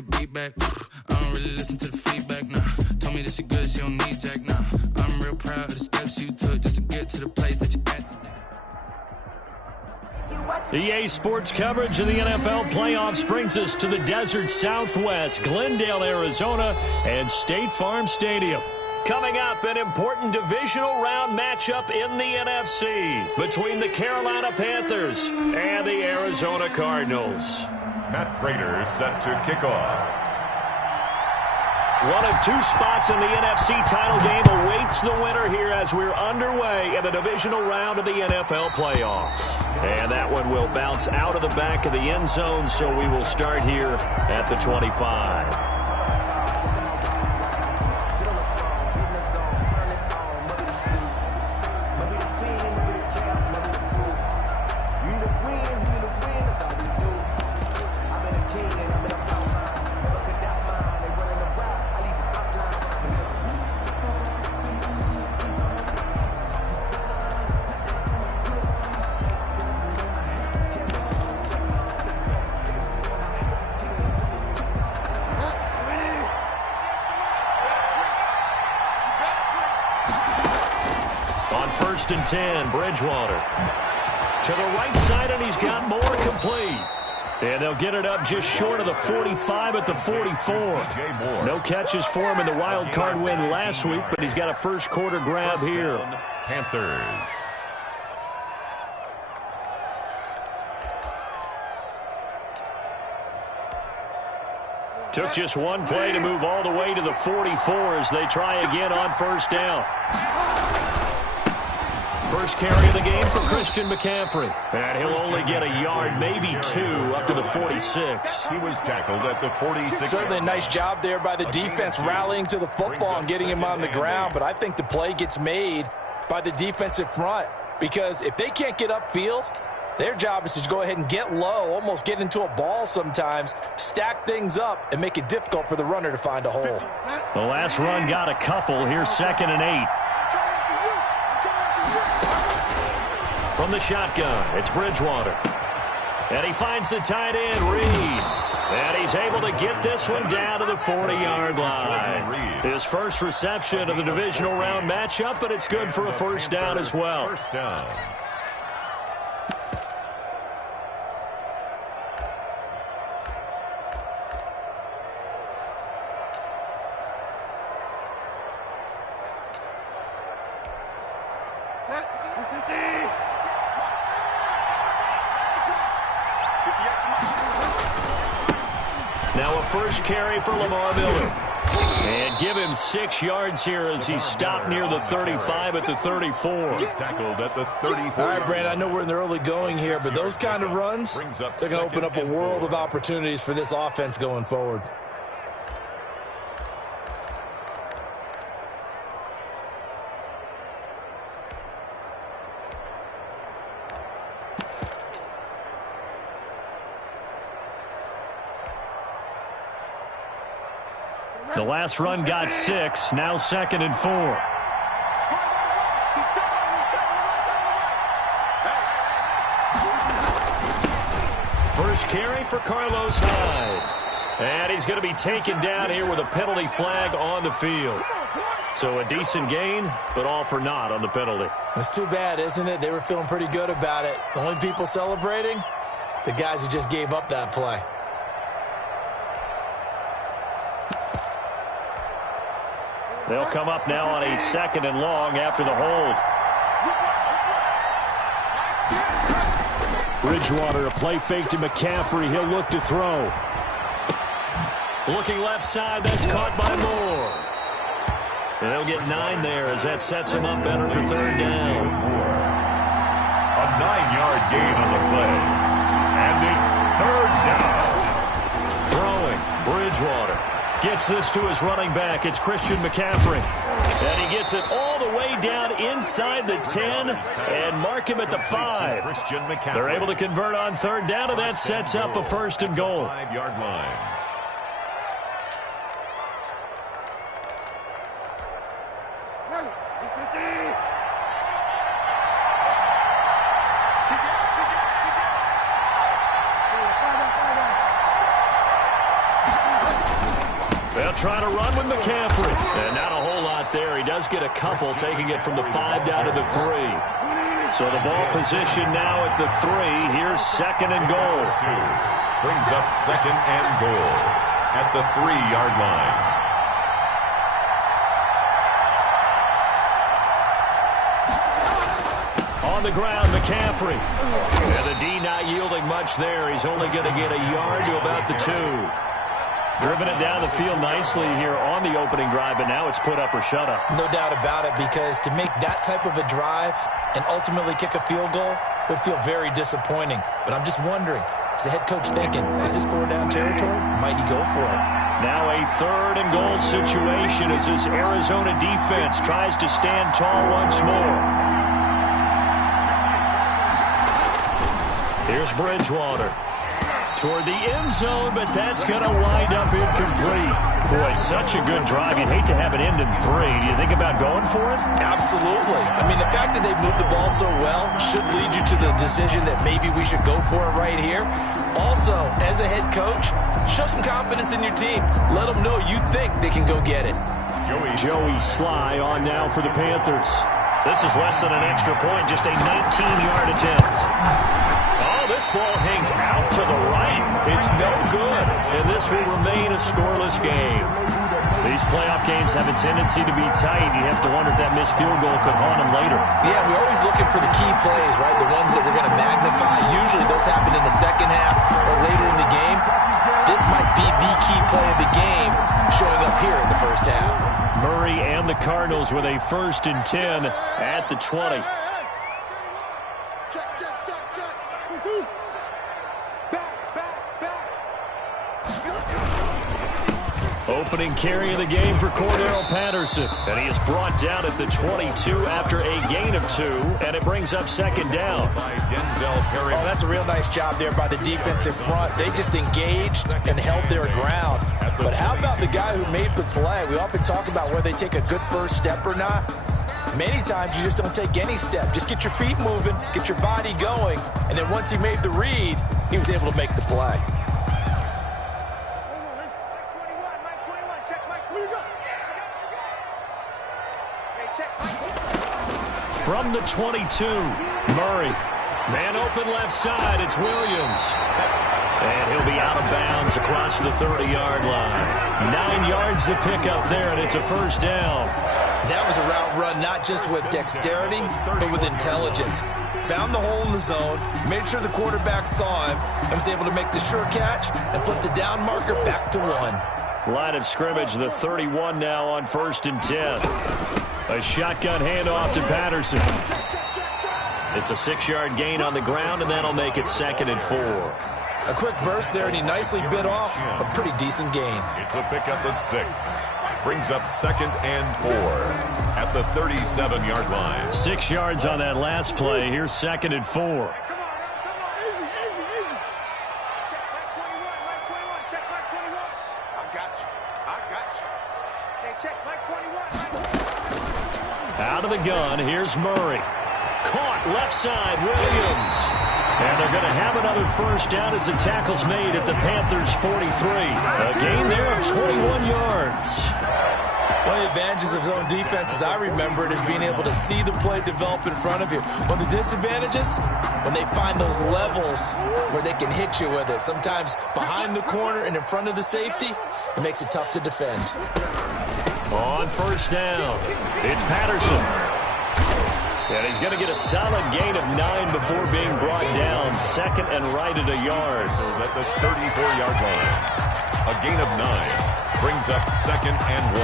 bring the beat back. I don't really listen to the feedback, nah. Told me that she good, she don't need Jack, nah. I'm real proud of the steps you took just to get to the place that you at today. EA Sports coverage of the NFL playoffs brings us to the desert Southwest, Glendale, Arizona, and State Farm Stadium. Coming up, an important divisional round matchup in the NFC between the Carolina Panthers and the Arizona Cardinals. Matt Prater set to kick off. One of two spots in the NFC title game awaits the winner here as we're underway in the divisional round of the NFL playoffs. And that one will bounce out of the back of the end zone, so we will start here at the 25. First and 10, Bridgewater. To the right side, and he's got more complete. And they'll get it up just short of the 45 at the 44. No catches for him in the wild card win last week, but he's got a first quarter grab here. Panthers. Took just one play to move all the way to the 44 as they try again on first down. First carry of the game for Christian McCaffrey. And he'll only get a yard, maybe two, up to the 46. He was tackled at the 46. Certainly a nice job there by the defense rallying to the football and getting him on the ground. But I think the play gets made by the defensive front. Because if they can't get upfield, their job is to go ahead and get low, almost get into a ball sometimes, stack things up, and make it difficult for the runner to find a hole. The last run got a couple. Here's 2nd and 8. From the shotgun, it's Bridgewater. And he finds the tight end, Reed. And he's able to get this one down to the 40-yard line. His first reception of the divisional round matchup, but it's good for a first down as well. First down. Now a first carry for Lamar Miller. And give him 6 yards here as he's stopped near the 35 at the 34. He's tackled at the 34. All right, Brand, I know we're in the early going here, but those kind of runs, they're going to open up a world of opportunities for this offense going forward. The last run got 6, now 2nd and 4. First carry for Carlos Hyde. And he's going to be taken down here with a penalty flag on the field. So a decent gain, but all for naught on the penalty. It's too bad, isn't it? They were feeling pretty good about it. The only people celebrating, the guys who just gave up that play. They'll come up now on a 2nd and long after the hold. Bridgewater, a play fake to McCaffrey. He'll look to throw. Looking left side, that's caught by Moore. And they'll get 9 there as that sets him up better for 3rd down. A 9-yard gain on the play. And it's 3rd down. Throwing, Bridgewater. Gets this to his running back. It's Christian McCaffrey. And he gets it all the way down inside the 10 and mark him at the 5. They're able to convert on 3rd down, and that sets up a 1st and goal. 5-yard line. trying to run with McCaffrey. And not a whole lot there. He does get a couple, taking it from the 5 down to the 3. So the ball position now at the 3. Here's second and goal. Brings up second and goal at the 3-yard line. On the ground, McCaffrey. And the D not yielding much there. He's only going to get a yard to about the 2. Driven it down the field nicely here on the opening drive, but now it's put up or shut up. No doubt about it, because to make that type of a drive and ultimately kick a field goal would feel very disappointing. But I'm just wondering, is the head coach thinking, is this 4-down territory? Might he go for it? Now a 3rd and goal situation as this Arizona defense tries to stand tall once more. Here's Bridgewater. Toward the end zone, but that's going to wind up incomplete. Boy, such a good drive. You'd hate to have it end in 3. Do you think about going for it? Absolutely. I mean, the fact that they've moved the ball so well should lead you to the decision that maybe we should go for it right here. Also, as a head coach, show some confidence in your team. Let them know you think they can go get it. Joey Sly on now for the Panthers. This is less than an extra point, just a 19-yard attempt. This ball hangs out to the right. It's no good, and this will remain a scoreless game. These playoff games have a tendency to be tight. You have to wonder if that missed field goal could haunt them later. Yeah, we're always looking for the key plays, right? The ones that we're going to magnify. Usually those happen in the second half or later in the game. This might be the key play of the game showing up here in the first half. Murray and the Cardinals with a 1st and 10 at the 20. Opening carry of the game for Cordero Patterson. And he is brought down at the 22 after a gain of 2, and it brings up second down. Oh, that's a real nice job there by the defensive front. They just engaged and held their ground. But how about the guy who made the play? We often talk about whether they take a good first step or not. Many times you just don't take any step. Just get your feet moving, get your body going, and then once he made the read, he was able to make the play. From the 22, Murray. Man open left side, it's Williams. And he'll be out of bounds across the 30-yard line. 9 yards to pick up there, and it's a 1st down. That was a route run not just with dexterity, but with intelligence. Found the hole in the zone, made sure the quarterback saw him, and was able to make the sure catch and flip the down marker back to 1. Line of scrimmage, the 31 now on 1st and 10. A shotgun handoff to Patterson. It's a 6-yard gain on the ground, and that'll make it 2nd and 4. A quick burst there, and he nicely bit off a pretty decent gain. It's a pickup of 6. Brings up 2nd and 4 at the 37-yard line. 6 yards on that last play. Here's 2nd and 4. Out of the gun, here's Murray. Caught left side, Williams. And they're going to have another 1st down as the tackle's made at the Panthers' 43. A gain there of 21 yards. One of the advantages of zone defense, as I remember it, is being able to see the play develop in front of you. One of the disadvantages, when they find those levels where they can hit you with it. Sometimes behind the corner and in front of the safety, it makes it tough to defend. On 1st down, it's Patterson. And he's going to get a solid gain of 9 before being brought down. 2nd and right at a yard. At the 34-yard line. A gain of 9 brings up 2nd and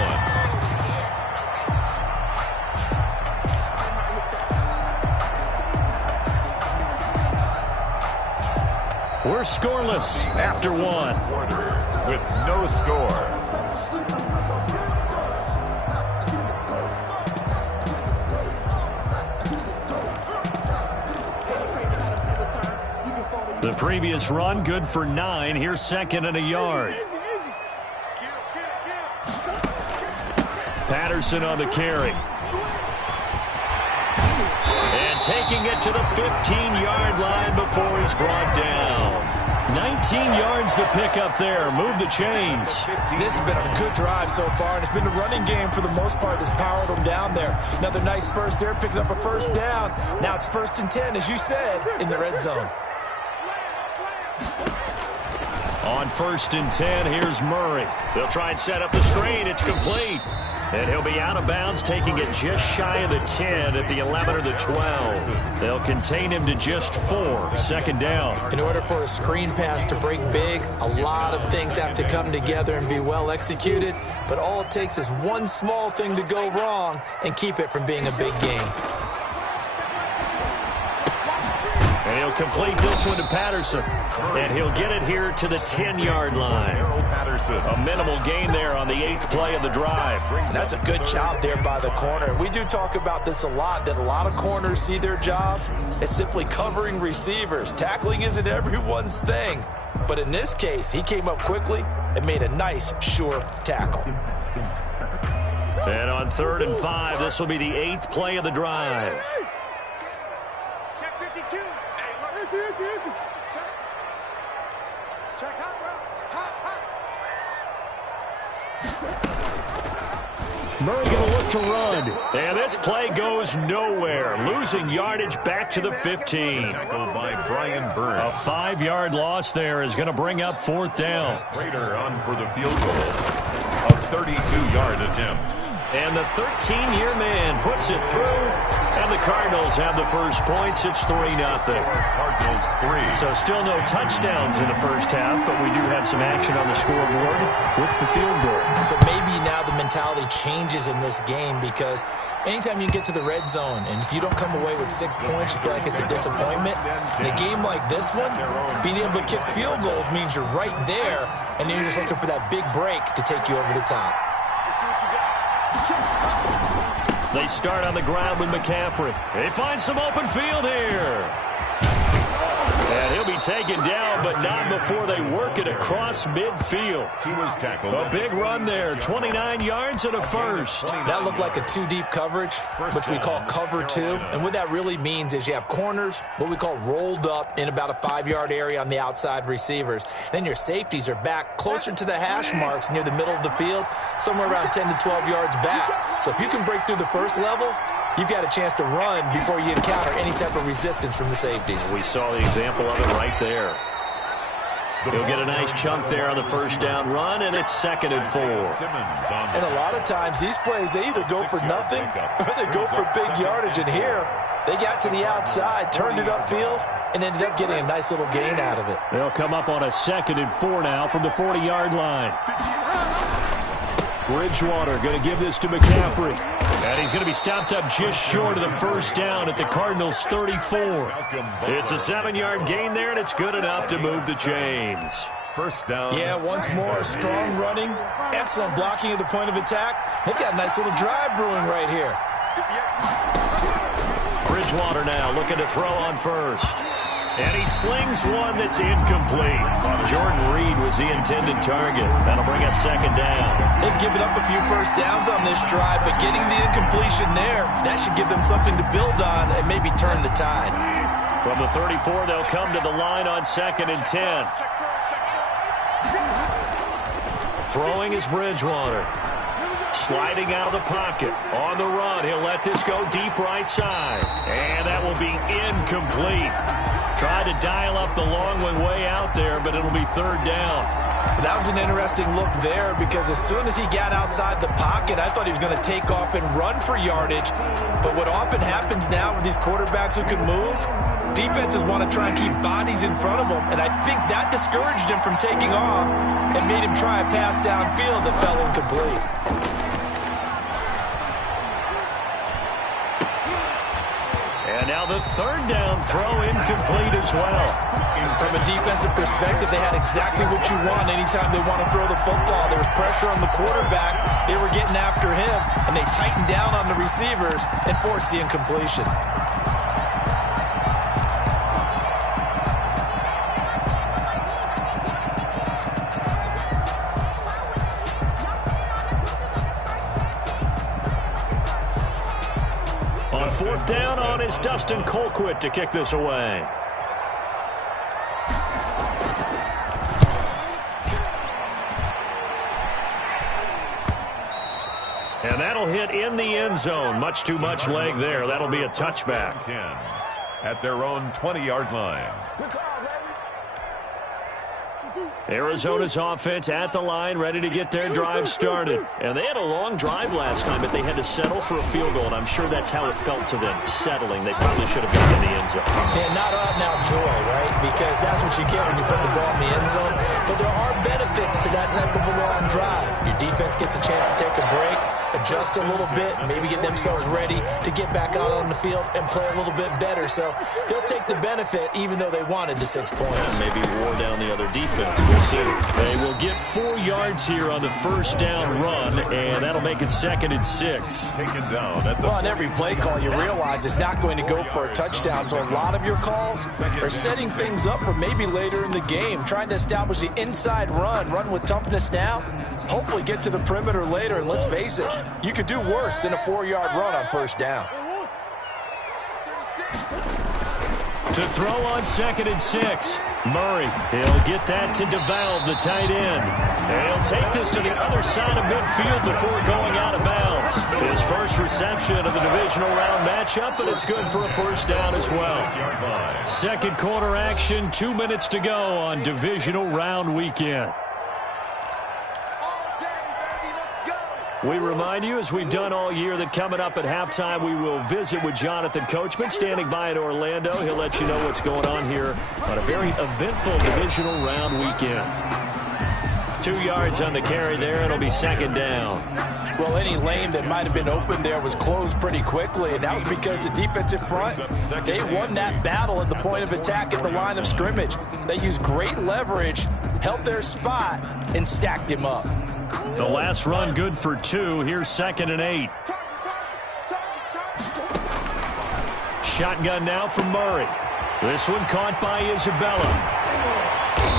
1. We're scoreless after 1. With no score. The previous run, good for 9. Here's 2nd and a yard. Patterson on the carry. And taking it to the 15-yard line before he's brought down. 19 yards to pick up there. Move the chains. This has been a good drive so far, and it's been a running game for the most part that's powered them down there. Another nice burst there, picking up a first down. Now it's 1st and 10, as you said, in the red zone. On 1st and 10, here's Murray. They'll try and set up the screen. It's complete. And he'll be out of bounds, taking it just shy of the 10 at the 11 or the 12. They'll contain him to just 4. 2nd down. In order for a screen pass to break big, a lot of things have to come together and be well executed. But all it takes is one small thing to go wrong and keep it from being a big game. And he'll complete this one to Patterson. And he'll get it here to the 10-yard line. A minimal gain there on the 8th play of the drive. That's a good job there by the corner. We do talk about this a lot, that a lot of corners see their job as simply covering receivers. Tackling isn't everyone's thing. But in this case, he came up quickly and made a nice, sure tackle. And on 3rd and 5, this will be the 8th play of the drive. Check 52. Check hot, Murray going to look to run. And this play goes nowhere. Losing yardage back to the 15. Tackled by Brian Burns. A 5-yard loss there is going to bring up 4th down. Prater on for the field goal. A 32-yard attempt. And the 13-year man puts it through. And the Cardinals have the first points. It's 3-0. Cardinals 3. So still no touchdowns in the first half, but we do have some action on the scoreboard with the field goal. So maybe now the mentality changes in this game, because anytime you get to the red zone and if you don't come away with 6 points, you feel like it's a disappointment. In a game like this one, being able to kick field goals means you're right there, and then you're just looking for that big break to take you over the top. They start on the ground with McCaffrey. They find some open field here. And he'll be taken down, but not before they work it across midfield. He was tackled. A big run there, 29 yards and a first. That looked like a 2-deep coverage, which we call cover 2. And what that really means is you have corners, what we call rolled up in about a 5-yard area on the outside receivers. Then your safeties are back closer to the hash marks near the middle of the field, somewhere around 10 to 12 yards back. So if you can break through the first level, you've got a chance to run before you encounter any type of resistance from the safeties. We saw the example of it right there. He'll get a nice chunk there on the first down run, and it's 2nd and 4. And a lot of times these plays, they either go for nothing or they go for big yardage. And here, they got to the outside, turned it upfield, and ended up getting a nice little gain out of it. They'll come up on a 2nd and 4 now from the 40-yard line. Bridgewater going to give this to McCaffrey. And he's going to be stopped up just short of the first down at the Cardinals' 34. It's a 7-yard gain there, and it's good enough to move the chains. First down. Yeah, once more, strong running, excellent blocking at the point of attack. They've got a nice little drive brewing right here. Bridgewater now looking to throw on first. And he slings one that's incomplete. Jordan Reed was the intended target. That'll bring up 2nd down. They've given up a few first downs on this drive, but getting the incompletion there, that should give them something to build on and maybe turn the tide. From the 34, they'll come to the line on 2nd and 10. Throwing is Bridgewater. Sliding out of the pocket. On the run, he'll let this go deep right side. And that will be incomplete. Tried to dial up the long one way out there, but it'll be 3rd down. That was an interesting look there, because as soon as he got outside the pocket, I thought he was going to take off and run for yardage. But what often happens now with these quarterbacks who can move, defenses want to try and keep bodies in front of them, and I think that discouraged him from taking off and made him try a pass downfield that fell incomplete. And now the 3rd down throw incomplete as well. From a defensive perspective, they had exactly what you want anytime they want to throw the football. There was pressure on the quarterback. They were getting after him, and they tightened down on the receivers and forced the incompletion. On 4th down on is Dustin Colquitt to kick this away. And that'll hit in the end zone. Much too much leg there. That'll be a touchback. 10 at their own 20-yard line. Arizona's offense at the line, ready to get their drive started. And they had a long drive last time, but they had to settle for a field goal, and I'm sure that's how it felt to them, settling. They probably should have been in the end zone. Yeah, not out-and-out joy, right? Because that's what you get when you put the ball in the end zone. But there are benefits to that type of a long drive. Your defense gets a chance to take a break, adjust a little bit, maybe get themselves ready to get back out on the field and play a little bit better. So they'll take the benefit even though they wanted the 6 points. And maybe wore down the other defense. We'll see. They will get 4 yards here on the first down run, and that'll make it 2nd and 6. Taken down at the on every play call, you realize it's not going to go for a touchdown. So a lot of your calls are setting things up for maybe later in the game, trying to establish the inside run with toughness now, hopefully get to the perimeter later. And let's face it, you could do worse than a 4-yard run on first down. To throw on 2nd and 6. Murray, he'll get that to DeValve, the tight end. And he'll take this to the other side of midfield before going out of bounds. His first reception of the divisional round matchup, and it's good for a first down as well. Second quarter action, 2 minutes to go on divisional round weekend. We remind you, as we've done all year, that coming up at halftime, we will visit with Jonathan Coachman, standing by in Orlando. He'll let you know what's going on here on a very eventful divisional round weekend. 2 yards on the carry there. It'll be 2nd down. Well, any lane that might have been open there was closed pretty quickly, and that was because the defensive front, they won that battle at the point of attack at the line of scrimmage. They used great leverage, held their spot, and stacked him up. The last run good for 2. Here's 2nd and 8. Shotgun now from Murray. This one caught by Isabella.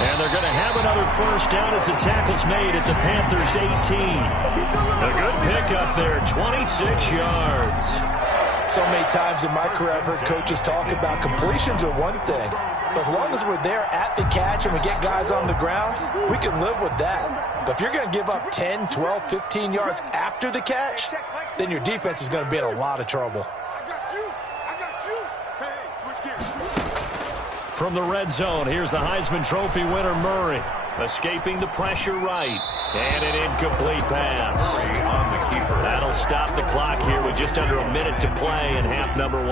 And they're going to have another first down as the tackle's made at the Panthers' 18. A good pickup there, 26 yards. So many times in my career I've heard coaches talk about completions are one thing. But as long as we're there at the catch and we get guys on the ground, we can live with that. But if you're going to give up 10, 12, 15 yards after the catch, then your defense is going to be in a lot of trouble. From the red zone, here's the Heisman Trophy winner, Murray. Escaping the pressure right. And an incomplete pass. on the keeper. That'll stop the clock here with just under a minute to play in half number 1.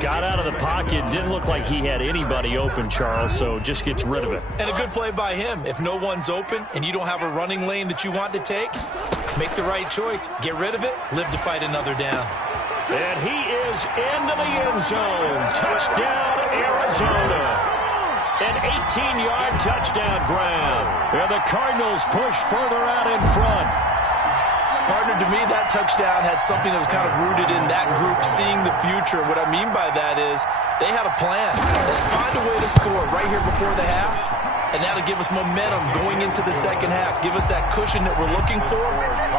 Got out of the pocket. Didn't look like he had anybody open, Charles, so just gets rid of it. And a good play by him. If no one's open and you don't have a running lane that you want to take, make the right choice. Get rid of it. Live to fight another down. And he is into the end zone. Touchdown, Arizona. An 18-yard touchdown grab. And the Cardinals push further out in front. Partner, to me, that touchdown had something that was kind of rooted in that group seeing the future. What I mean by that is they had a plan. Let's find a way to score right here before the half, and that'll give us momentum going into the second half. Give us that cushion that we're looking for.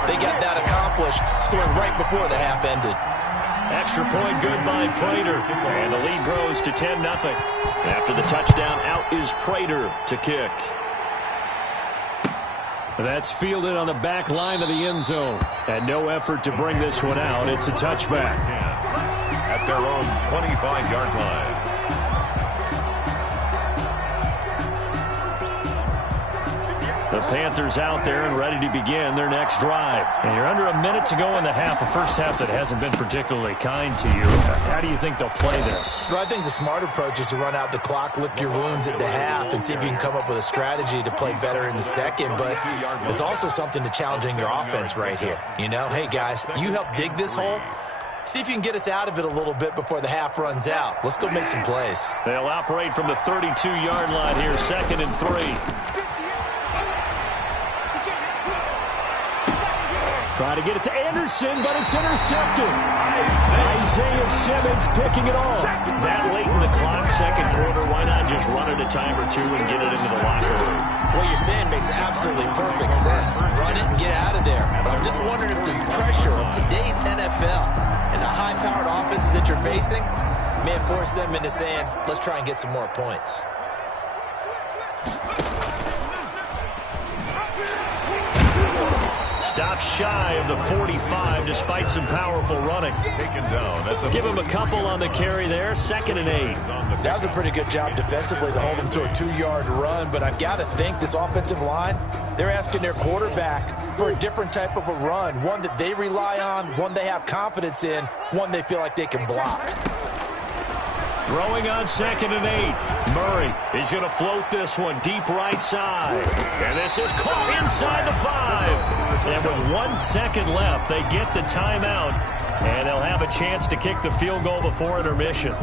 They got that accomplished, scoring right before the half ended. Extra point good by Prater. And the lead grows to 10-0. After the touchdown, out is Prater to kick. That's fielded on the back line of the end zone. And no effort to bring this one out. It's a touchback. At their own 25-yard line. The Panthers out there and ready to begin their next drive. And you're under a minute to go in the half, a first half that hasn't been particularly kind to you. How do you think they'll play this? Well, I think the smart approach is to run out the clock, lick your wounds at the half, and see if you can come up with a strategy to play better in the second. But there's also something to challenging your offense right here. You know, hey, guys, you help dig this hole. See if you can get us out of it a little bit before the half runs out. Let's go make some plays. They'll operate from the 32-yard line here, 2nd and 3. Try to get it to Anderson, but it's intercepted. Isaiah Simmons picking it off. That late in the clock, second quarter, why not just run it a time or two and get it into the locker room? What you're saying makes absolutely perfect sense. Run it and get out of there. But I'm just wondering if the pressure of today's NFL and the high-powered offenses that you're facing may force them into saying, let's try and get some more points. Stops shy of the 45 despite some powerful running. Taken down. Give him a couple on the carry there. 2nd and 8. That was a pretty good job defensively to hold him to a 2-yard run, but I've got to think this offensive line, they're asking their quarterback for a different type of a run, one that they rely on, one they have confidence in, one they feel like they can block. Throwing on 2nd and 8. Murray, he's going to float this one deep right side. And this is caught inside the 5. And with 1 second left, they get the timeout. And they'll have a chance to kick the field goal before intermission.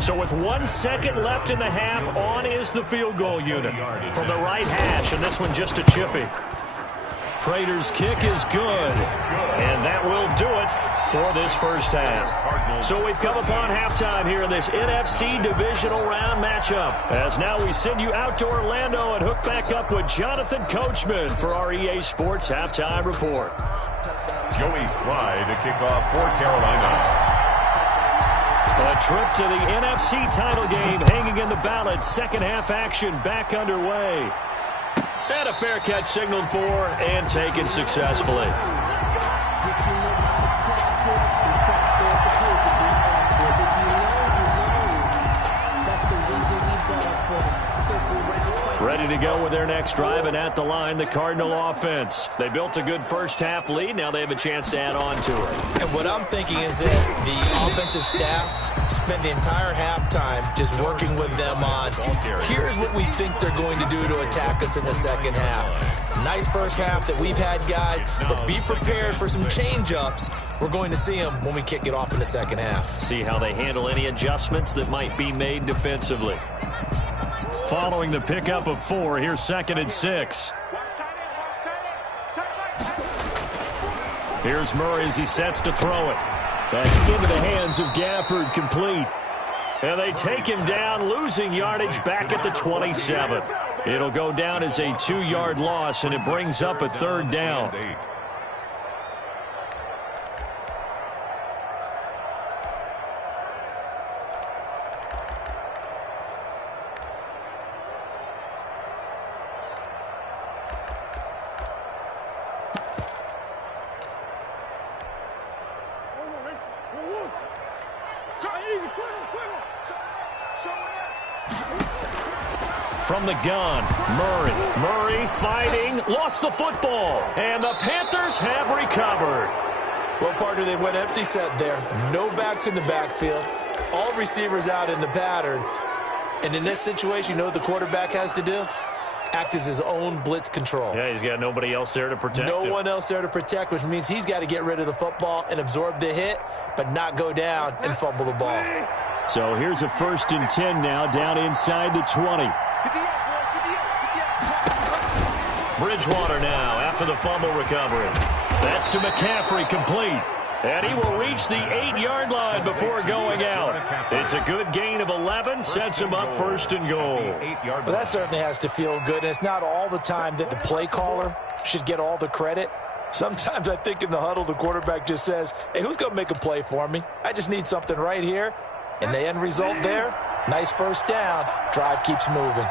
So with 1 second left in the half, on is the field goal unit from the right hash. And this one just a chippy. Prater's kick is good. And that will do it for this first half. So we've come upon halftime here in this NFC divisional round matchup. As now we send you out to Orlando and hook back up with Jonathan Coachman for our EA Sports Halftime Report. Joey Sly to kick off for Carolina. A trip to the NFC title game hanging in the balance. Second half action back underway. And a fair catch signaled for and taken successfully. Ready to go with their next drive, and at the line, the Cardinal offense. They built a good first-half lead. Now they have a chance to add on to it. And what I'm thinking is that the offensive staff spent the entire halftime just working with them on, here's what we think they're going to do to attack us in the second half. Nice first half that we've had, guys, but be prepared for some change-ups. We're going to see them when we kick it off in the second half. See how they handle any adjustments that might be made defensively. Following the pickup of 4, here's 2nd and 6. Here's Murray as he sets to throw it. That's into the hands of Gafford, complete. And they take him down, losing yardage back at the 27. It'll go down as a 2-yard loss, and it brings up a 3rd down. From the gun, Murray fighting, lost the football, and the Panthers have recovered. Well, partner, they went empty set there. No backs in the backfield. All receivers out in the pattern. And in this situation, you know what the quarterback has to do? Act as his own blitz control. Yeah, he's got nobody else there to protect him. No one else there to protect, which means he's got to get rid of the football and absorb the hit, but not go down and fumble the ball. So here's a 1st and 10 now, down inside the 20. Bridgewater now after the fumble recovery. That's to McCaffrey, complete. And he will reach the 8-yard line before going out. It's a good gain of 11, sets him up 1st and goal. Well, that certainly has to feel good, and it's not all the time that the play caller should get all the credit. Sometimes I think in the huddle, the quarterback just says, hey, who's going to make a play for me? I just need something right here. And the end result there, nice first down. Drive keeps moving.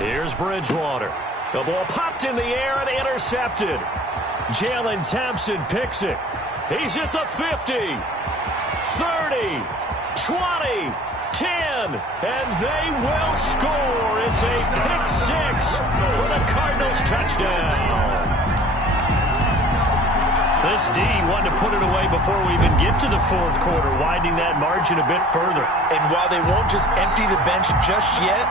Here's Bridgewater. The ball popped in the air and intercepted. Jalen Thompson picks it. He's at the 50, 30, 20, 10, and they will score. It's a pick 6 for the Cardinals touchdown. This D wanted to put it away before we even get to the 4th quarter, widening that margin a bit further. And while they won't just empty the bench just yet,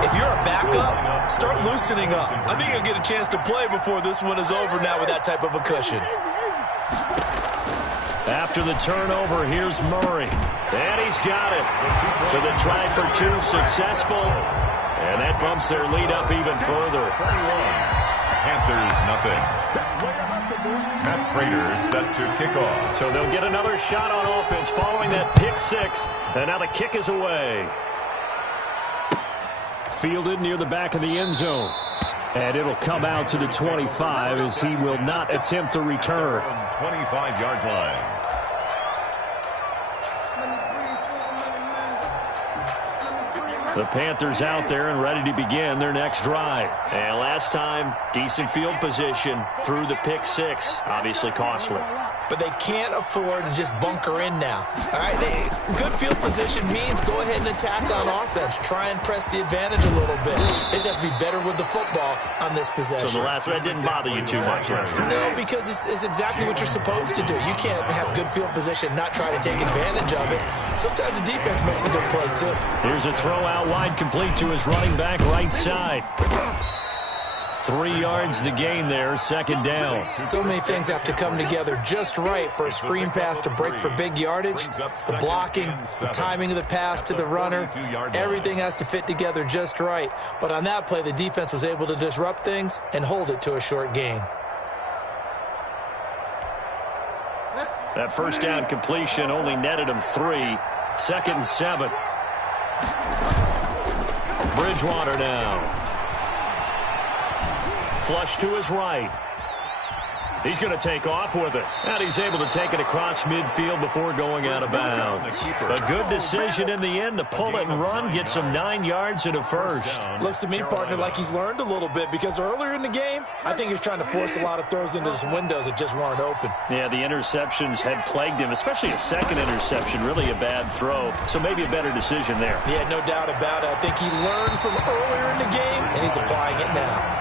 if you're a backup, start loosening up. I think you'll get a chance to play before this one is over now with that type of a cushion. After the turnover, here's Murray. And he's got it. So the try for 2 successful. And that bumps their lead up even further. Panthers nothing. Matt Prater set to kick off. So they'll get another shot on offense following that pick 6. And now the kick is away. Fielded near the back of the end zone. And it'll come out to the 25 as he will not attempt to return. 25-yard line. The Panthers out there and ready to begin their next drive. And last time, decent field position through the pick six. Obviously costly. But they can't afford to just bunker in now. All right, good field position means go ahead and attack on offense. Try and press the advantage a little bit. They just have to be better with the football on this possession. So the last one didn't bother you too much, Lester? No, because it's exactly what you're supposed to do. You can't have good field position, not try to take advantage of it. Sometimes the defense makes a good play, too. Here's a throw out wide, complete to his running back right side. 3 yards the gain there, second down. So many things have to come together just right for a screen pass to break for big yardage. The blocking, the timing of the pass to the runner, everything has to fit together just right. But on that play, the defense was able to disrupt things and hold it to a short gain. That first down completion only netted him 3. Second and 7. Bridgewater now. Flush to his right. He's going to take off with it. And he's able to take it across midfield before going out of bounds. A good decision in the end to pull it and run, get some 9 yards and a first. Looks to me, partner, like he's learned a little bit because earlier in the game, I think he was trying to force a lot of throws into some windows that just weren't open. Yeah, the interceptions had plagued him, especially a second interception, really a bad throw. So maybe a better decision there. Yeah, no doubt about it. I think he learned from earlier in the game, and he's applying it now.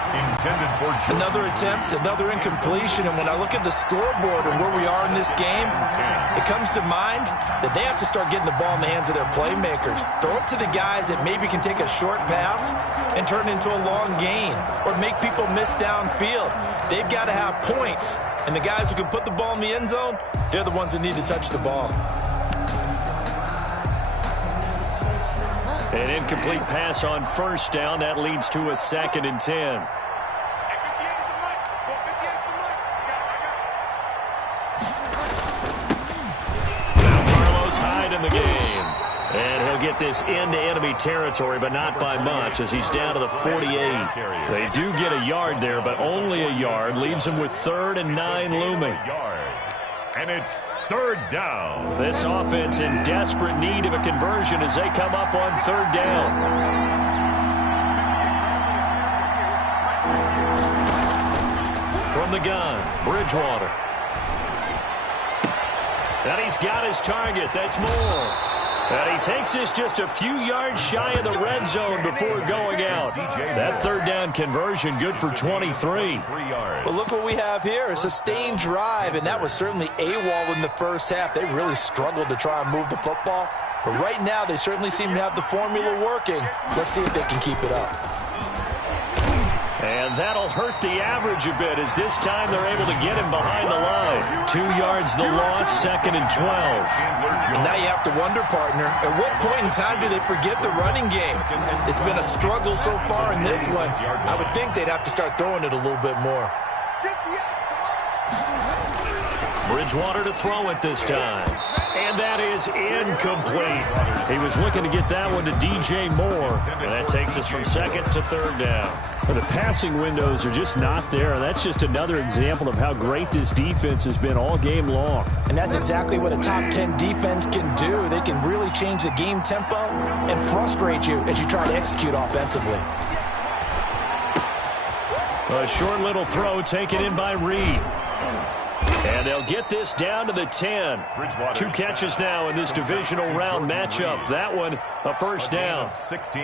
Another attempt, another incompletion. And when I look at the scoreboard and where we are in this game, it comes to mind that they have to start getting the ball in the hands of their playmakers. Throw it to the guys that maybe can take a short pass and turn it into a long gain or make people miss downfield. They've got to have points. And the guys who can put the ball in the end zone, they're the ones that need to touch the ball. An incomplete pass on first down. That leads to a 2nd and 10. In the game. And he'll get this into enemy territory, but not by much as he's down to the 48. They do get a yard there, but only a yard. Leaves him with 3rd and 9 looming. And it's 3rd down. This offense in desperate need of a conversion as they come up on 3rd down. From the gun, Bridgewater. And he's got his target. That's more. And he takes this just a few yards shy of the red zone before going out. That 3rd down conversion good for 23. Well, look what we have here. A sustained drive, and that was certainly AWOL in the first half. They really struggled to try and move the football. But right now, they certainly seem to have the formula working. Let's see if they can keep it up. And that'll hurt the average a bit as this time they're able to get him behind the line. 2 yards the loss, 2nd and 12. And now you have to wonder, partner, at what point in time do they forget the running game? It's been a struggle so far in this one. I would think they'd have to start throwing it a little bit more. Bridgewater to throw it this time. And that is incomplete. He was looking to get that one to DJ Moore. And that takes us from 2nd to 3rd down. Well, the passing windows are just not there. And that's just another example of how great this defense has been all game long. And that's exactly what a top 10 defense can do. They can really change the game tempo and frustrate you as you try to execute offensively. A short little throw taken in by Reed. And they'll get this down to the 10. 2 catches now in this divisional round matchup. That one, a first down.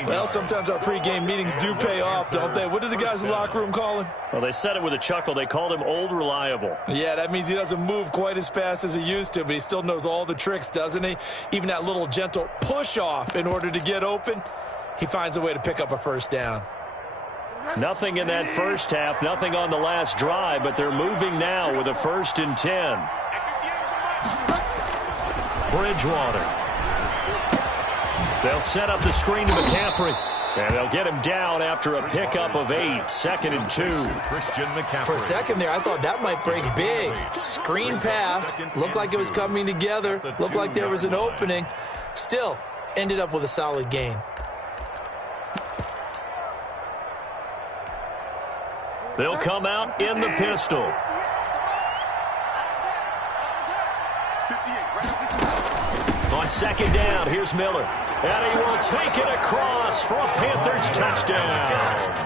Well, sometimes our pregame meetings do pay off, don't they? What do the guys in the locker room call him? Well, they said it with a chuckle. They called him Old Reliable. Yeah, that means he doesn't move quite as fast as he used to, but he still knows all the tricks, doesn't he? Even that little gentle push-off in order to get open, he finds a way to pick up a first down. Nothing in that first half, nothing on the last drive, but they're moving now with a 1st and 10. Bridgewater. They'll set up the screen to McCaffrey, and they'll get him down after a pickup of 8, 2nd and 2. For a second there, I thought that might break big. Screen pass, looked like it was coming together, looked like there was an opening. Still, ended up with a solid gain. They'll come out in the pistol. On 2nd down, here's Miller. And he will take it across for a Panthers touchdown.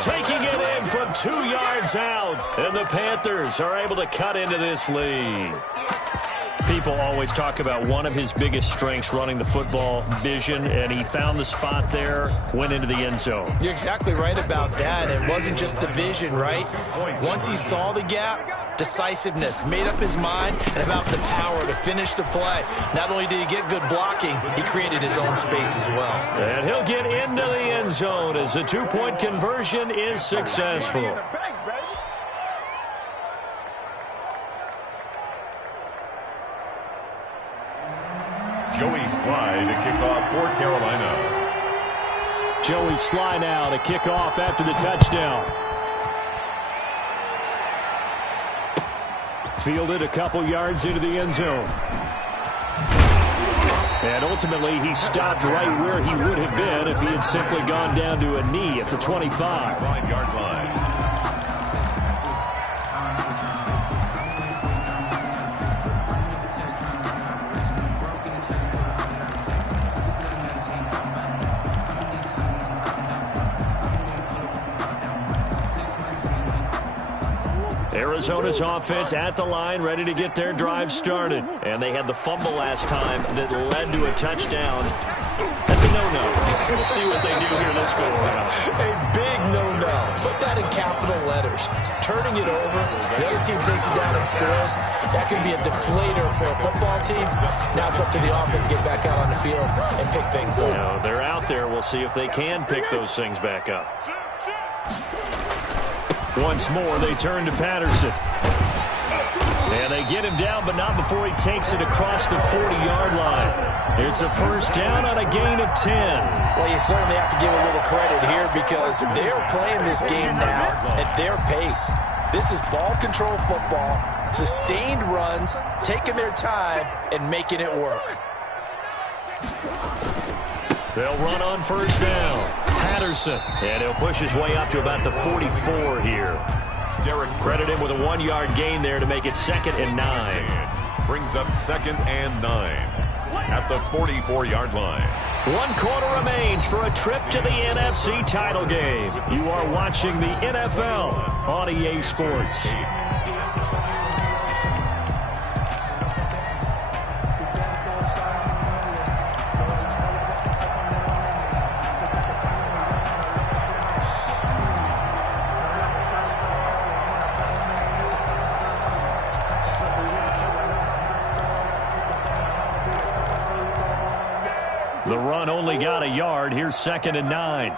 Taking it in from 2 yards out. And the Panthers are able to cut into this lead. People always talk about one of his biggest strengths running the football, vision, and he found the spot there, went into the end zone. You're exactly right about that. It wasn't just the vision, right? Once he saw the gap, decisiveness, made up his mind, and about the power to finish the play. Not only did he get good blocking, he created his own space as well. And he'll get into the end zone as the 2-point conversion is successful. Joey Sly to kick off for Carolina. Joey Sly now to kick off after the touchdown. Fielded a couple yards into the end zone. And ultimately, he stopped right where he would have been if he had simply gone down to a knee at the 25. 5-yard line. Arizona's offense at the line, ready to get their drive started. And they had the fumble last time that led to a touchdown. That's a no-no. We'll see what they do here this go around. A big no-no. Put that in capital letters. Turning it over, the other team takes it down and scores. That can be a deflator for a football team. Now it's up to the offense to get back out on the field and pick things up. Now, they're out there. We'll see if they can pick those things back up. Once more, they turn to Patterson. And they get him down, but not before he takes it across the 40-yard line. It's a first down on a gain of 10. Well, you certainly have to give a little credit here because they're playing this game now at their pace. This is ball control football, sustained runs, taking their time, and making it work. They'll run on first down. Patterson. And he'll push his way up to about the 44 here. Credit him with a 1-yard gain there to make it 2nd and 9. Brings up 2nd and 9 at the 44-yard line. 1 quarter remains for a trip to the NFC title game. You are watching the NFL on EA Sports. The run only got a yard. Here's 2nd and 9.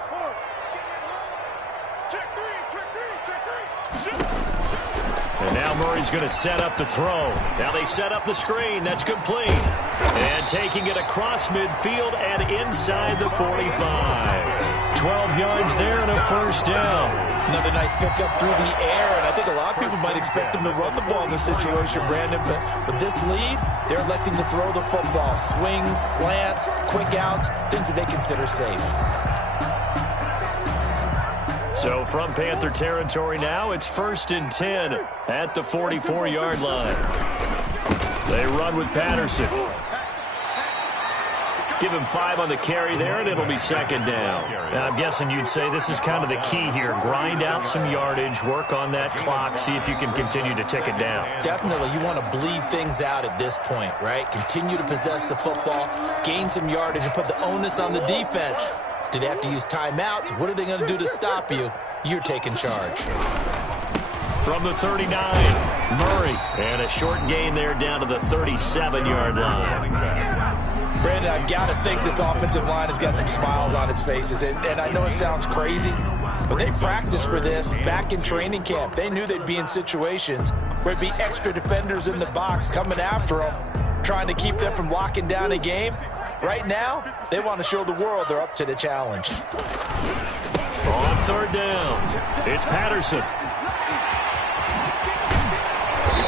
And now Murray's going to set up the throw. Now they set up the screen. That's complete. And taking it across midfield and inside the 45. 12 yards there and a first down. Another nice pickup through the air, and I think a lot of people might expect him to run the ball in this situation, Brandon, but with this lead, they're electing to throw the football. Swings, slants, quick outs, things that they consider safe. So from Panther territory now, it's 1st and 10 at the 44-yard line. They run with Patterson. Give him 5 on the carry there, and it'll be 2nd down. And I'm guessing you'd say this is kind of the key here. Grind out some yardage, work on that clock, see if you can continue to tick it down. Definitely, you want to bleed things out at this point, right? Continue to possess the football, gain some yardage, and put the onus on the defense. Do they have to use timeouts? What are they going to do to stop you? You're taking charge. From the 39, Murray. And a short gain there down to the 37-yard line. Brandon, I've got to think this offensive line has got some smiles on its faces. And I know it sounds crazy, but they practiced for this back in training camp. They knew they'd be in situations where there'd be extra defenders in the box coming after them, trying to keep them from locking down a game. Right now, they want to show the world they're up to the challenge. On 3rd down, it's Patterson.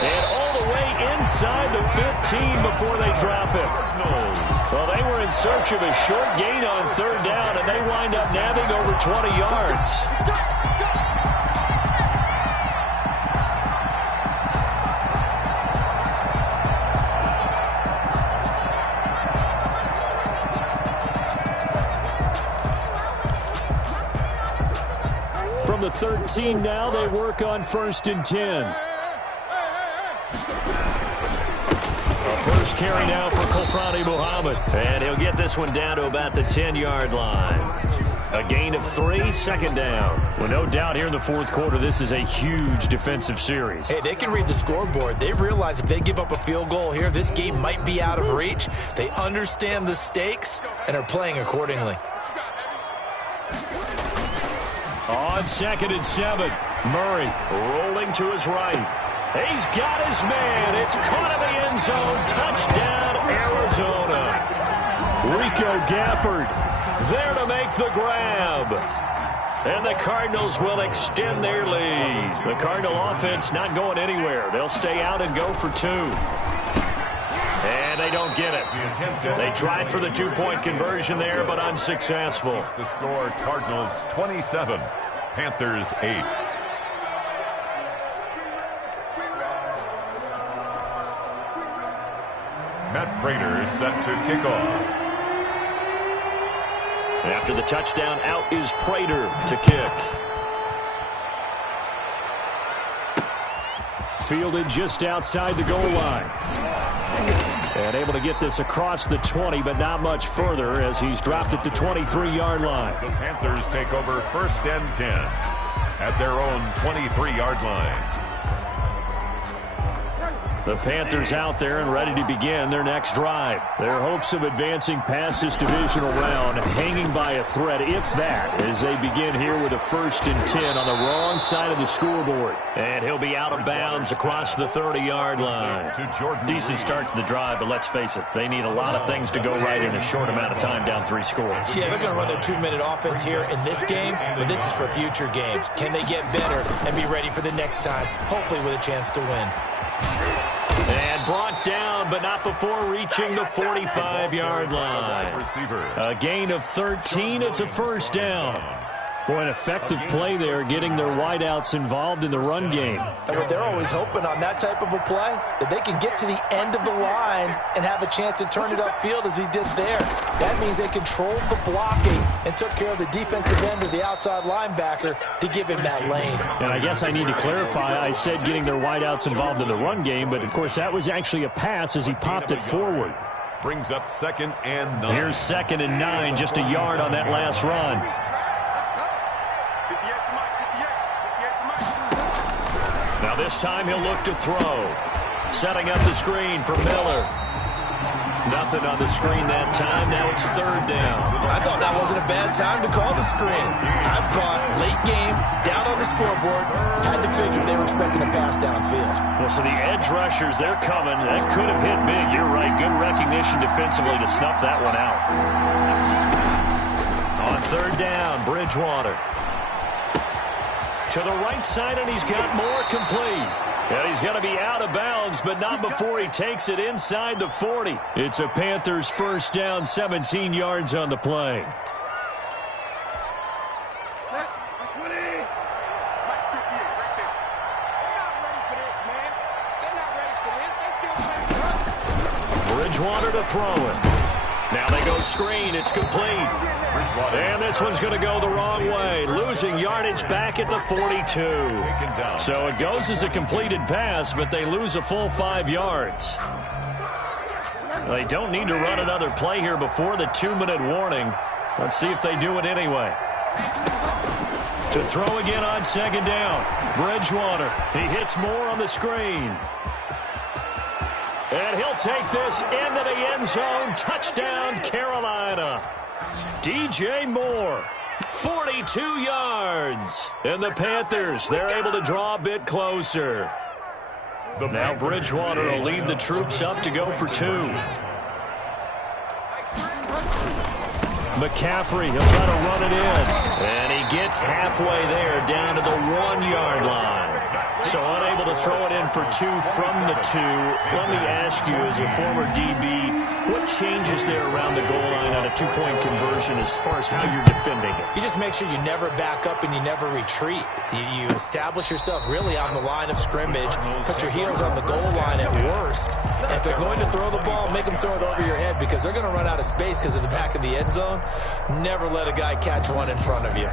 And all the way inside the 15 before they drop it. Well, they were in search of a short gain on 3rd down, and they wind up nabbing over 20 yards. the 13 now. They work on 1st and 10. First carry now for Kofrani Muhammad. And he'll get this one down to about the 10-yard line. A gain of 3, 2nd down. Well, no doubt here in the 4th quarter, this is a huge defensive series. Hey, they can read the scoreboard. They realize if they give up a field goal here, this game might be out of reach. They understand the stakes and are playing accordingly. On 2nd and 7, Murray rolling to his right. He's got his man. It's caught in the end zone. Touchdown, Arizona. Rico Gafford there to make the grab. And the Cardinals will extend their lead. The Cardinal offense not going anywhere. They'll stay out and go for 2. And they don't get it. They tried for the 2-point conversion there, but unsuccessful. The score, Cardinals 27, Panthers 8. Matt Prater set to kick off. After the touchdown, out is Prater to kick. Fielded just outside the goal line. And able to get this across the 20, but not much further as he's dropped it to 23-yard line. The Panthers take over 1st and 10 at their own 23-yard line. The Panthers out there and ready to begin their next drive. Their hopes of advancing past this divisional round hanging by a thread, if that, as they begin here with a 1st and 10 on the wrong side of the scoreboard. And he'll be out of bounds across the 30-yard line. Decent start to the drive, but let's face it, they need a lot of things to go right in a short amount of time, down 3 scores. Yeah, they're going to run their 2-minute offense here in this game, but this is for future games. Can they get better and be ready for the next time, hopefully with a chance to win? And brought down, but not before reaching the 45-yard line. A gain of 13. It's a 1st down. Boy, an effective play there, getting their wideouts involved in the run game. And they're always hoping on that type of a play, that they can get to the end of the line and have a chance to turn it upfield as he did there. That means they controlled the blocking and took care of the defensive end of the outside linebacker to give him that lane. And I guess I need to clarify, I said getting their wideouts involved in the run game, but of course that was actually a pass as he popped it forward. Brings up 2nd and 9. Here's 2nd and 9, just a yard on that last run. Now this time he'll look to throw. Setting up the screen for Miller. Nothing on the screen that time. Now it's 3rd down. I thought that wasn't a bad time to call the screen. I thought late game, down on the scoreboard, had to figure they were expecting a pass downfield. Well, so the edge rushers, they're coming. That could have hit big. You're right. Good recognition defensively to snuff that one out. On 3rd down, Bridgewater. To the right side, and he's got more complete. And he's going to be out of bounds, but not before he takes it inside the 40. It's a Panthers 1st down, 17 yards on the play. Bridgewater to throw it. Now they go screen. It's complete. And this one's going to go the wrong way. Losing yardage back at the 42. So it goes as a completed pass, but they lose a full 5 yards. They don't need to run another play here before the 2-minute warning. Let's see if they do it anyway. To throw again on 2nd down. Bridgewater. He hits Moore on the screen. And he'll take this into the end zone. Touchdown, Carolina. DJ Moore, 42 yards. And the Panthers, they're able to draw a bit closer. Now Bridgewater will lead the troops up to go for 2. McCaffrey, he'll try to run it in. And he gets halfway there, down to the 1-yard line. So unable to throw it in for 2 from the 2. Let me ask you, as a former DB, what changes there around the goal line on a 2-point conversion as far as how you're defending it? You just make sure you never back up and you never retreat. You establish yourself really on the line of scrimmage, put your heels on the goal line at worst. And if they're going to throw the ball, make them throw it over your head because they're going to run out of space because of the back of the end zone. Never let a guy catch one in front of you.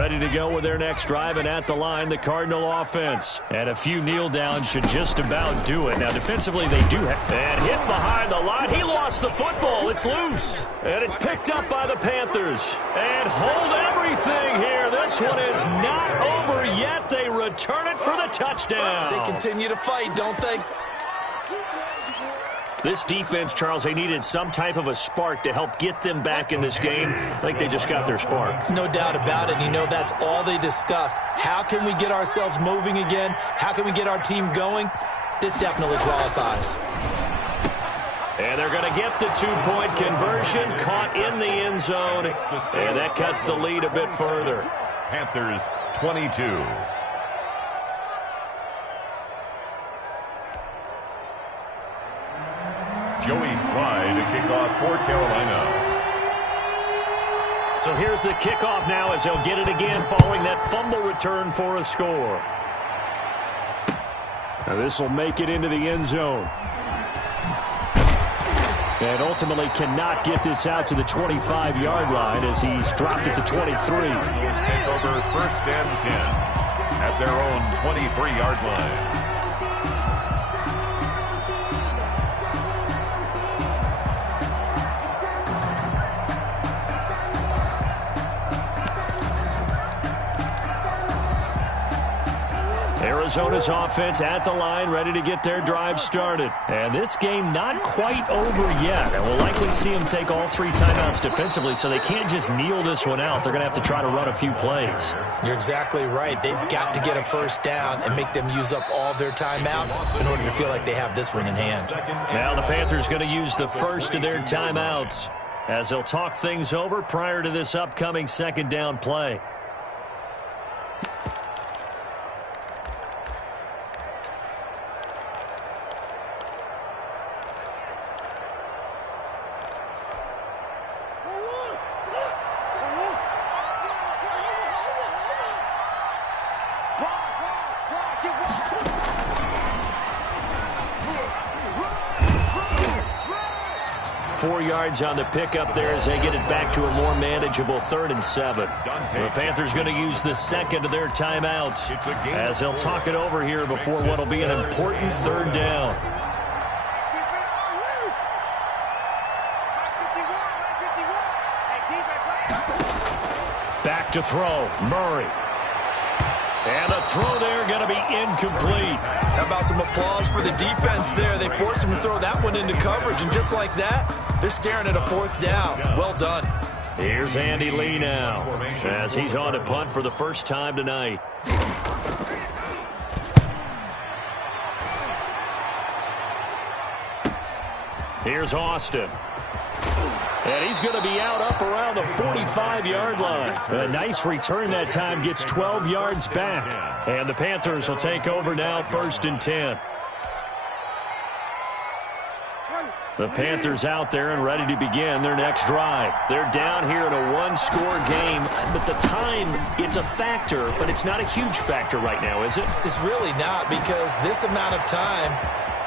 ready to go with their next drive, and at the line, the Cardinal offense. And a few kneel downs should just about do it. Now, defensively, they do have... And hit behind the line. He lost the football. It's loose. And it's picked up by the Panthers. And hold everything here. This one is not over yet. They return it for the touchdown. They continue to fight, don't they? This defense, Charles, they needed some type of a spark to help get them back in this game. I think they just got their spark. No doubt about it. You know, that's all they discussed. How can we get ourselves moving again? How can we get our team going? This definitely qualifies. And they're going to get the two-point conversion, caught in the end zone, and that cuts the lead a bit further. Panthers 22. Joey Slye to kick off for Carolina. So here's the kickoff now as they'll get it again following that fumble return for a score. Now this will make it into the end zone. And ultimately cannot get this out to the 25-yard line as he's dropped at the 23. Cardinals take over 1st and 10 at their own 23-yard line. Arizona's offense at the line, ready to get their drive started. And this game not quite over yet. And we'll likely see them take all 3 timeouts defensively, so they can't just kneel this one out. They're going to have to try to run a few plays. You're exactly right. They've got to get a first down and make them use up all their timeouts in order to feel like they have this one in hand. Now the Panthers going to use the first of their timeouts as they'll talk things over prior to this upcoming second down play. On the pickup there as they get it back to a more manageable 3rd and 7. The Panthers going to use the second of their timeouts as they'll talk it over here before what will be an important 3rd down. Back to throw, Murray. And the throw there going to be incomplete. How about some applause for the defense there? They forced him to throw that one into coverage, and just like that, they're staring at a 4th down. Well done. Here's Andy Lee now as he's on to punt for the first time tonight. Here's Austin. And he's going to be out up around the 45-yard line. A nice return that time, gets 12 yards back. And the Panthers will take over now 1st and 10. The Panthers out there and ready to begin their next drive. They're down here in a 1-score game, but the time, it's a factor, but it's not a huge factor right now, is it? It's really not, because this amount of time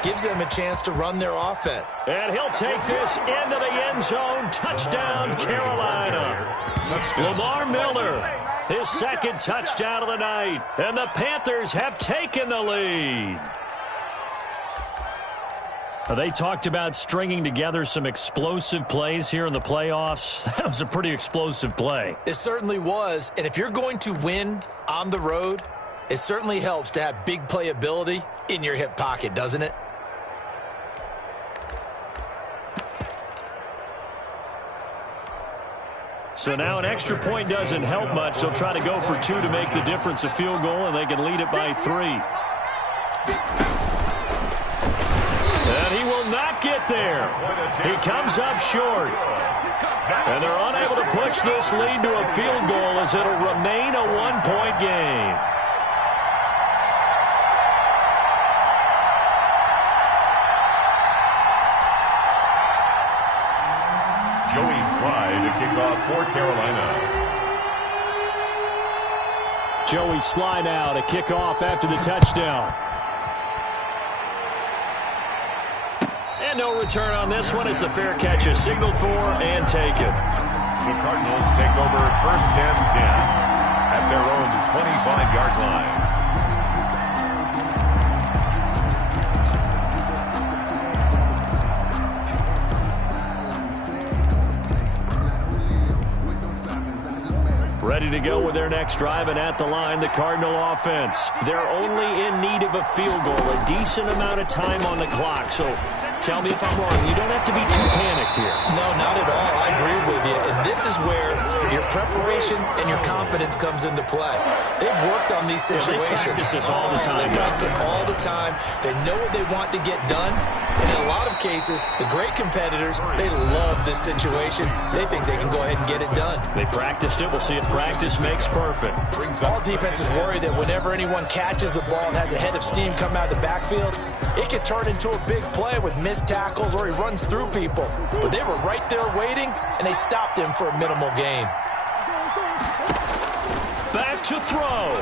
gives them a chance to run their offense. And he'll take this into the end zone. Touchdown, Carolina. Lamar Miller, his 2nd touchdown of the night. And the Panthers have taken the lead. They talked about stringing together some explosive plays here in the playoffs. That was a pretty explosive play. It certainly was. And if you're going to win on the road, it certainly helps to have big playability in your hip pocket, doesn't it? So now an extra point doesn't help much. They'll try to go for 2 to make the difference a field goal, and they can lead it by 3. And he will not get there. He comes up short. And they're unable to push this lead to a field goal as it'll remain a 1-point game. Joey Slye to kick off for Carolina. Joey Slye now to kick off after the touchdown. And no return on this one as the fair catch is signaled for and taken. The Cardinals take over 1st and 10 at at their own 25-yard line. Ready to go with their next drive, and at the line, the Cardinal offense. They're only in need of a field goal, a decent amount of time on the clock. So tell me if I'm wrong. You don't have to be too panicked here. No, not at all. I agree with you. And this is where your preparation and your confidence comes into play. They've worked on these situations. They practice this all the time. They practice it all the time. They know what they want to get done. And in a lot of cases, the great competitors, they love this situation. They think they can go ahead and get it done. They practiced it. We'll see if practice makes perfect. All defenses worry that whenever anyone catches the ball and has a head of steam come out of the backfield, it could turn into a big play with missed tackles or he runs through people. But they were right there waiting, and they stopped him for a minimal gain. Back to throw.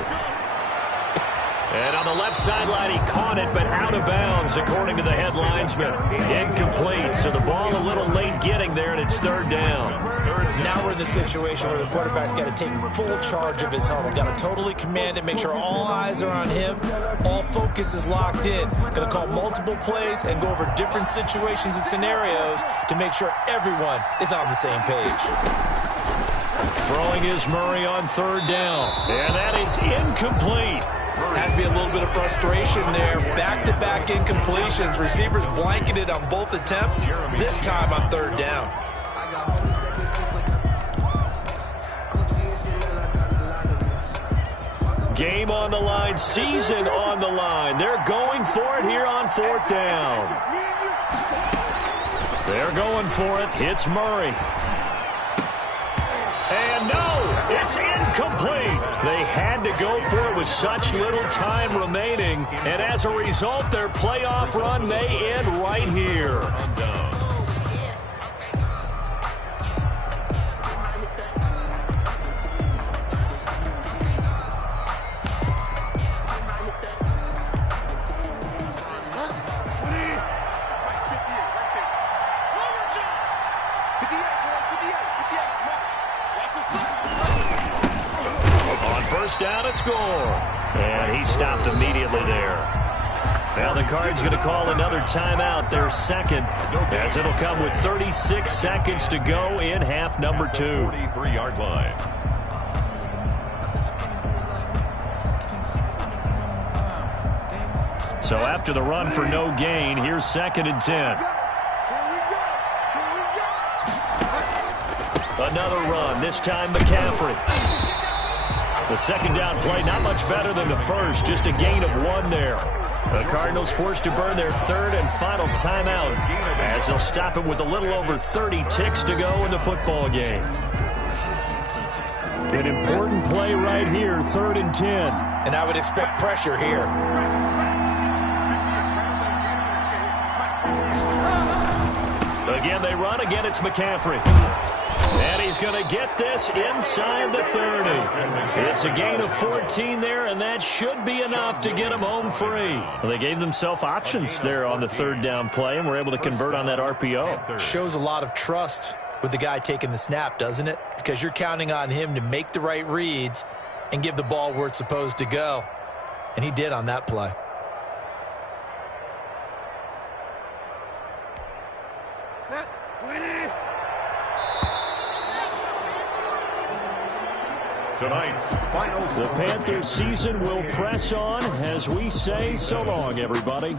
And on the left sideline, he caught it, but out of bounds, according to the head linesman. Incomplete, so the ball a little late getting there, and it's third down. Now we're in the situation where the quarterback's got to take full charge of his helmet. Got to totally command it, make sure all eyes are on him. All focus is locked in. Going to call multiple plays and go over different situations and scenarios to make sure everyone is on the same page. Throwing is Murray on third down, and that is incomplete. Has to be a little bit of frustration there. Back-to-back incompletions. Receivers blanketed on both attempts, this time on third down. Game on the line, season on the line. They're going for it here on fourth down. They're going for it. Hits Murray. And no, it's incomplete. They had to go for it with such little time remaining. And as a result, their playoff run may end right here. First down and score. And he stopped immediately there. Now the Cards going to call another timeout, their second, as it'll come with 36 seconds to go in half number 2. 43-yard line. So after the run for no gain, here's 2nd and 10. Another run, this time McCaffrey. The second down play, not much better than the first, just a gain of 1 there. The Cardinals forced to burn their third and final timeout as they'll stop it with a little over 30 ticks to go in the football game. An important play right here, 3rd and 10. And I would expect pressure here. Again, they run. Again, it's McCaffrey. And he's going to get this inside the 30. It's a gain of 14 there, and that should be enough to get him home free. Well, they gave themselves options there on the 3rd down play, and were able to convert on that RPO. Shows a lot of trust with the guy taking the snap, doesn't it? Because you're counting on him to make the right reads and give the ball where it's supposed to go. And he did on that play. Tonight's final The Panthers season will press on as we say so long, everybody.